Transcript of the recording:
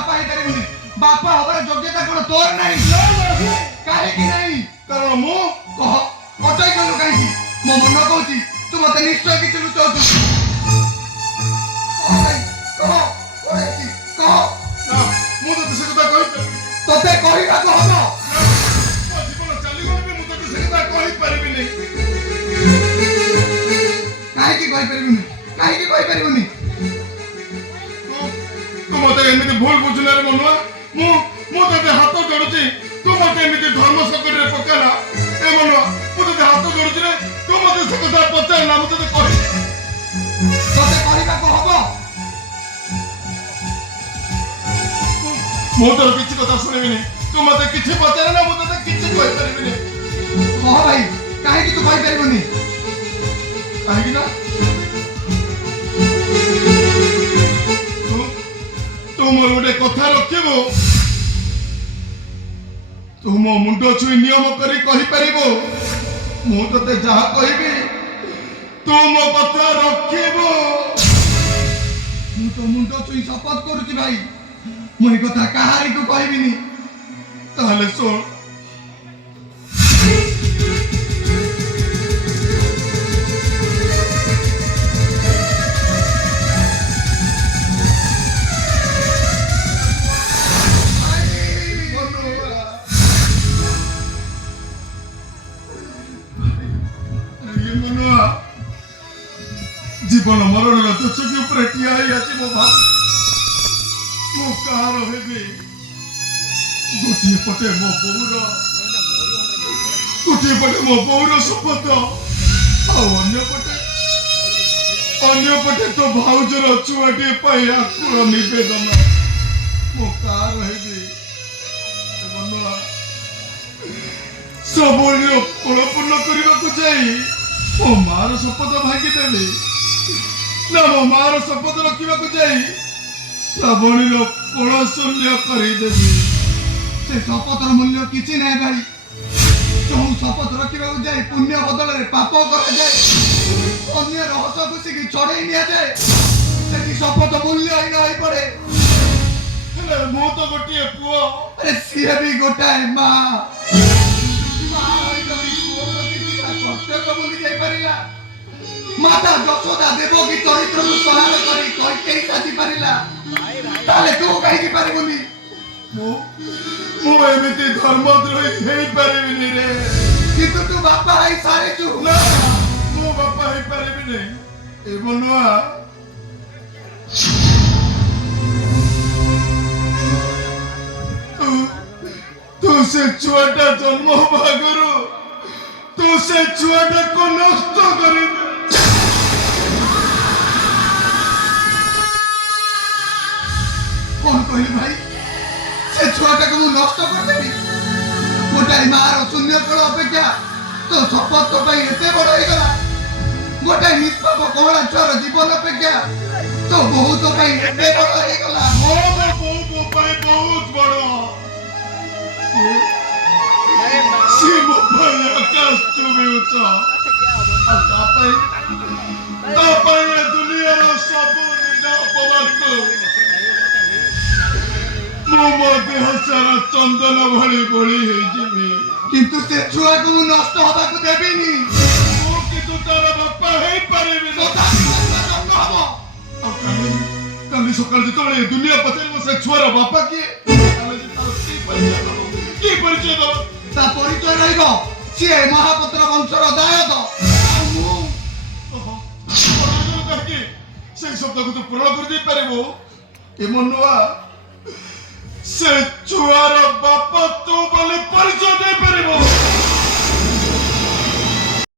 ବାପା ହେଇପାରିବୁନି। ବାପା ହବାର ଯୋଗ୍ୟତା କଣ ତୋର ନାହିଁ? କାହିଁକି ନାହିଁ? କାରଣ ମୁଁ କହ, ଅଟଇ କଲୁ କାହିଁକି? ମୋ ମନ କହୁଛି ତୁ ମତେ ନିଶ୍ଚୟ କିଛି ଲୁଚାଉଛୁ। କହ ଭାଇ, କହ, କଣ ହେଇଛି? କହ। ନା, ମୁଁ ତତେ ସେ କଥା କହିପାରିବି। ତତେ କହିବାକୁ ହବ। ମୋ ଜୀବନ ଚାଲିଗଲେ ବି ମୁଁ ତତେ ସେ କଥା କହିପାରିବିନି। କାହିଁକି କହିପାରିବୁନି? କାହିଁକି କହିପାରିବୁନି? ତୁ ମତେ ଏମିତି ଭୁଲ ବୁଝିଲାରେ ମନୁଆ। ମୁଁ ତତେ ହାତ ଯୋଡୁଛି, ତୁ ମତେ ଏମିତି ଧର୍ମ ସକଟରେ ପକାନା। ଏ ମନୁଆ, ମୁଁ ତତେ ହାତ ଯୋଡୁଛି ରେ, ତୁ ମତେ ସେ କଥା ପଚାରିଲା, ମୁଁ ତତେ କହିବି। ତତେ କହିବାକୁ ହବ। ମୁଁ ତୋର କିଛି କଥା ଶୁଣିବିନି। ତୁ ମତେ କିଛି ପଚାରେ ନା, ମୁଁ ତତେ କିଛି କହିପାରିବିନି। କହ ଭାଇ, କାହିଁକି ତୁ କହିପାରିବୁନି? କାହିଁକି ନା ତୁ ମୋର ଗୋଟେ କଥା ରଖିବୁ। ତୁ ମୋ ମୁଣ୍ଡ ଛୁଇଁ ନିୟମ କରି କହିପାରିବୁ। ମୁଁ ତତେ ଯାହା କହିବି ତୁ ମୋ କଥା ରଖିବୁ। ମୁଁ ତ ମୁଣ୍ଡ ଛୁଇଁ ଶପଥ କରୁଛି ଭାଇ, ମୁଁ ଏ କଥା କାହାରିକୁ କହିବିନି। ତାହେଲେ ଶୁଣ, ଜୀବନ ମରଣର ଦୋଷକି ଉପରେ ଠିଆ ହେଇ ଅଛି ମୋ ଭାବ। ମୁଁ କାହାର ହେବି? ଗୋଟିଏ ପଟେ ମୋ ବୋଉର ଶପଥ, ଆଉ ଅନ୍ୟପଟେ ତୋ ଭାଉଜର ଛୁଆଟିଏ ପାଇଁ ଆକୁଳ ନିବେଦନ। ମୁଁ କାହାର ହେବି? ଶ୍ରାବଣୀର କୋଳ ପୂର୍ଣ୍ଣ କରିବାକୁ ଯାଇ ମୋ ମାର ଶପଥ ଭାଙ୍ଗିଦେଲି। ନା, ମୋ ମାର ଶପଥ ରଖିବାକୁ ଯାଇ ଶ୍ରାବଣୀର କୋଳ ଶୂନ୍ୟ କରିଦେବି। ସେ ଶପଥର ମୂଲ୍ୟ କିଛି ନାହିଁ ଭାଇ। ଯୋଉ ଶପଥ ରଖିବାକୁ ଯାଇ ପୁଣ୍ୟ ବଦଳରେ ପାପ କରାଯାଏ, ଅନ୍ୟର ହସ ଖୁସିକି ଛଡେଇ ନିଆଯାଏ, ସେଠି ଶପଥ ମୂଲ୍ୟହୀନ ହୋଇପଡେ। ହେଲେ ମୁଁ ତ ଗୋଟିଏ ପୁଅ। ଆରେ ସିଏ ବି ଗୋଟାଏ ମା। ମା ହୋଇକରି ପୁଅ ପ୍ରତି ଥିବା କର୍ତ୍ତବ୍ୟ ଭୁଲି ଯାଇପାରିଲା। ମାତା ଯଶୋଦା ଦେବକୀ ଚରିତ୍ରକୁ ସହାର କରି କୈକେୟୀ ସାଜି ପାରିଲା, ତାହେଲେ ତୁ କାହିଁକି ପାରିବୁନି? ମୁଁ ଏମିତି ଧର୍ମଦ୍ରୋହୀ ହେଇପାରିବିନି ରେ। କିନ୍ତୁ ତୁ ବାପା ହେଇ ସାରିଛୁ। ନା, ମୁଁ ବାପା ହେଇପାରିବିନି। ଏ ମନୁଆ, ତୁ ସେ ଛୁଆଟା ଜନ୍ମ ହବା ଆଗରୁ ତୁ ସେ ଛୁଆଟାକୁ ନଷ୍ଟ କରିଦେ। କଣ କହିଲି ଭାଇ? ସେ ଛୁଆଟାକୁ ମୁଁ ନଷ୍ଟ କରିଦେବି? ଗୋଟାଏ ମାର ଶୂନ୍ୟ କୋଳ ଅପେକ୍ଷା ତୋ ଶପଥ ତୋ ପାଇଁ ଏତେ ବଡ ହେଇଗଲା। ଗୋଟାଏ ନିଷ୍ପାପ କହଳା ଛୁଆର ଜୀବନ ଅପେକ୍ଷା ତୋ ବୋହୂ ତୋ ପାଇଁ ଏତେ ବଡ ହେଇଗଲା। ମୋ ବୋଉ ମୋ ପାଇଁ ବହୁତ ବଡ। ସିଏ ମୋ ପାଇଁ ଆକାଶ ଛୁଇଁ ଉଚ୍ଚ। ଆଉ ତା ପାଇଁ ଏ ଦୁନିଆର ସବୁ ନିନ୍ଦା ଅପମାନକୁ ମୁଁ ମୋ ଦେହ ସାରା ଚନ୍ଦନ ଭଳି ବୋଳି ହେଇଯିବି। କିନ୍ତୁ ସେ ଛୁଆକୁ ମୁଁ ନଷ୍ଟ ହବାକୁ ଦେବିନି। ମୁଁ କିନ୍ତୁ ତାର ବାପା ହେଇପାରିବି ନା। କାଲି ସକାଳେ ଯେତେବେଳେ ଏ ଦୁନିଆ ପଚାରିବ ସେ ଛୁଆର ବାପା କିଏ, ତାହେଲେ ସେ ତାର କି ପରିଚୟ ଦବ? ତା ପରିଚୟ ରହିବ ସିଏ ମହାପାତ୍ର ବଂଶର ଦାୟକ। ଆଉ ମୁଁ କାହିଁକି ସେଇ ଶବ୍ଦକୁ ତୁ ପୂରଣ କରିଦେଇ ପାରିବୁ? ଏ ମନୁଆ, ସେ ଛୁଆର